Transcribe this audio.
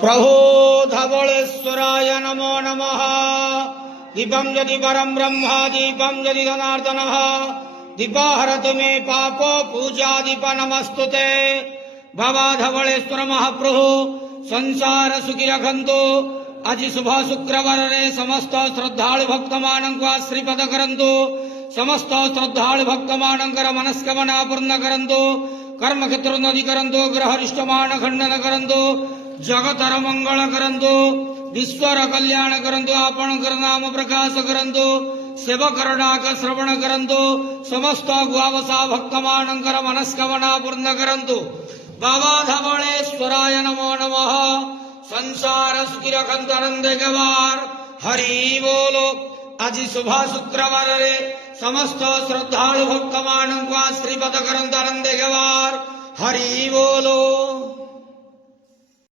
प्रभो धवलेश्वराय नमो नमः। दीपं यदि परं ब्रह्म दीपं यदि जनार्दनः दीपहरतु मे पापो पूजा दीप नमस्तुते। बाबा धवलेश्वर महाप्रभु संसार सुखी रखंतु। आज शुभ शुक्रवार रे समस्त श्रद्धालु भक्त मानक आशीर्वाद करंतु। समस्त श्रद्धालु भक्त मानकर मनस्कामना पूर्ण करंतु। कर्म क्षेत्र नदी करंतु। ग्रह रिष्टमान खंडन करंतु। जगतर मंगल करंतु। विश्वर कल्याण करंतु। आपणकर नाम प्रकाश करंतु। सेवकर डाक श्रवण करंतु। समस्त गुआवसा भक्त मानकर मनस्कामना पूर्ण करंतु। बाबा धवलेश्वराय नमो नमः। संसार सुखी रखंतु आनंद गवार हरि बोलो। आज शुभ शुक्रवार रे समस्त श्रद्धालु भक्त मानक आशीर्वाद करंतु आनंद गवार हरि बोलो।